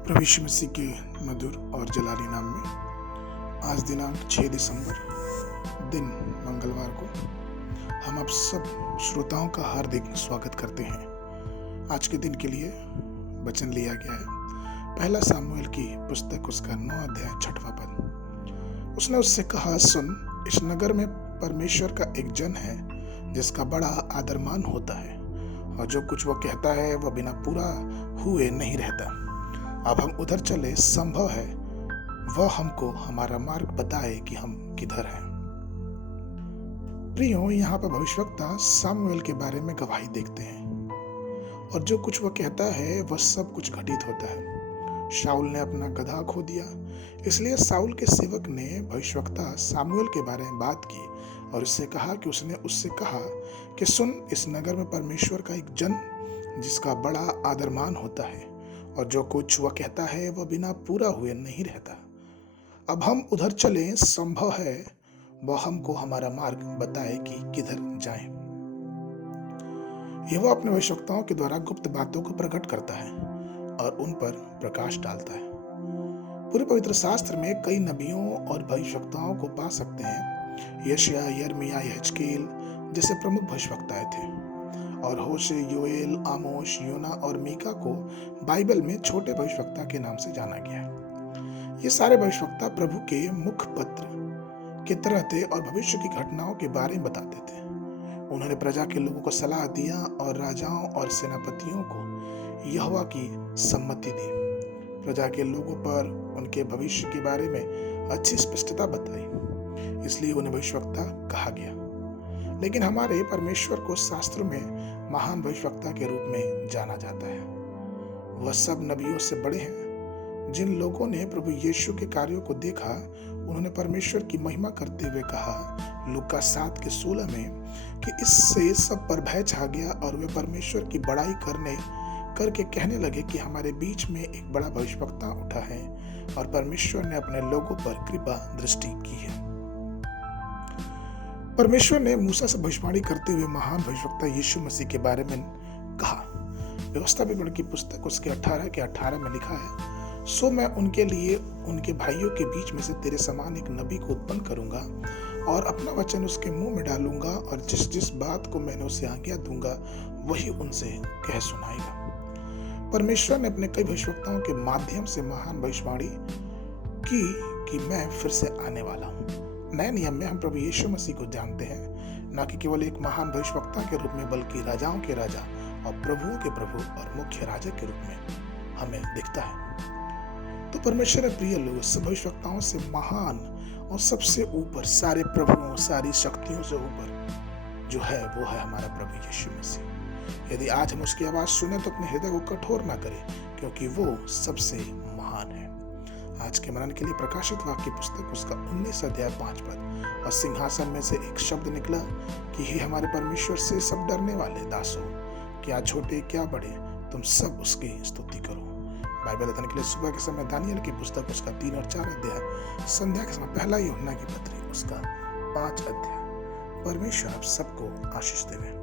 प्रभु यीशु मसीह के मधुर और जलाली नाम में आज दिनांक 6 दिसंबर दिन मंगलवार को हम आप सब श्रोताओं का हार्दिक स्वागत करते हैं। आज के दिन के लिए वचन लिया गया है पहला सामुएल की पुस्तक उसका 9 अध्याय 6वां पद। उसने उससे कहा, सुन, इस नगर में परमेश्वर का एक जन है जिसका बड़ा आदरमान होता है और जो कुछ वह कहता है वह बिना पूरा हुए नहीं रहता। अब हम उधर चले, संभव है वह हमको हमारा मार्ग बताए कि हम किधर हैं। प्रियो, यहाँ पर भविष्यवक्ता सामुएल के बारे में गवाही देखते हैं और जो कुछ वह कहता है वह सब कुछ घटित होता है। शाऊल ने अपना गधा खो दिया, इसलिए शाऊल के सेवक ने भविष्यवक्ता सामुएल के बारे में बात की और उससे कहा कि सुन, इस नगर में परमेश्वर का एक जन जिसका बड़ा आदरमान होता है और जो कुछ वह कहता है वह बिना पूरा हुए नहीं रहता। अब हम उधर चलें, संभव है वह हमको हमारा मार्ग बताए कि किधर जाएं। यह अपने भविष्यवक्ताओं के द्वारा गुप्त बातों को प्रकट करता है और उन पर प्रकाश डालता है। पूरे पवित्र शास्त्र में कई नबियों और भविष्यवक्ताओं को पा सकते हैं। यशायाह, यिर्मयाह, यहेजकेल जैसे प्रमुख भविष्यवक्ताएं थे और होशे, योएल, आमोस, योना और मीका को बाइबल में छोटे भविष्यवक्ता के नाम से जाना गया है। ये सारे भविष्यवक्ता प्रभु के मुख पत्र की तरह थे और भविष्य की घटनाओं के बारे में बताते थे। उन्होंने प्रजा के लोगों को सलाह दिया और राजाओं और सेनापतियों को यहोवा की सम्मति दी। प्रजा के लोगों पर उनके भविष्य के बारे में अच्छी स्पष्टता बताई, इसलिए उन्हें भविष्यवक्ता कहा गया। लेकिन हमारे परमेश्वर को शास्त्रों में महान भविष्यवक्ता के रूप में जाना जाता है। वह सब नबियों से बड़े हैं। जिन लोगों ने प्रभु यीशु के कार्यों को देखा, उन्होंने परमेश्वर की महिमा करते हुए कहा लूका 7:16 में कि इससे सब पर भय छा गया और वे परमेश्वर की बड़ाई करके कहने लगे कि हमारे बीच में एक बड़ा भविष्यवक्ता उठा है और परमेश्वर ने अपने लोगों पर कृपा दृष्टि की है। परमेश्वर ने मूसा से भविष्यवाणी करते हुए महान भविष्यवक्ता यीशु मसीह के बारे में कहा। व्यवस्था विवरण की पुस्तक उसके 18 में लिखा है, सो मैं उनके लिए उनके भाइयों के बीच में से तेरे समान एक नबी को उत्पन्न करूंगा और अपना वचन उसके मुंह में डालूंगा और जिस जिस बात को मैंने उसे आज्ञा दूंगा वही उनसे कह सुनाएगा। परमेश्वर ने अपने कई भविष्यवक्ताओं के माध्यम से महान भविष्यवाणी की कि मैं फिर से आने वाला हूँ। नए नियम में हम प्रभु यीशु मसीह को जानते हैं, न कि केवल एक महान भविष्यवक्ता के रूप में, बल्कि राजाओं के राजा और प्रभुओं के प्रभु और मुख्य राजा के रूप में हमें दिखता है। तो परमेश्वर ने प्रिय लोग सब भविष्यवक्ताओं से महान और सबसे ऊपर, सारे प्रभुओं, सारी शक्तियों से ऊपर जो है वो है हमारा प्रभु यीशु मसीह। यदि आज हम उसकी आवाज सुने तो अपने हृदय को कठोर ना करें, क्योंकि वो सबसे महान है। आज के मनन के लिए प्रकाशित वाक्य पुस्तक उसका 19 अध्याय 5 पद। और सिंहासन में से एक शब्द निकला कि हे हमारे परमेश्वर से सब डरने वाले दासों, क्या छोटे क्या बड़े, तुम सब उसकी स्तुति करो। बाइबल अध्ययन के लिए सुबह के समय दानियल की पुस्तक उसका 3 और 4 अध्याय, संध्या के समय पहला यूहन्ना की पत्री उसका 5 अध्याय। परमेश्वर आप सबको आशीष देवे।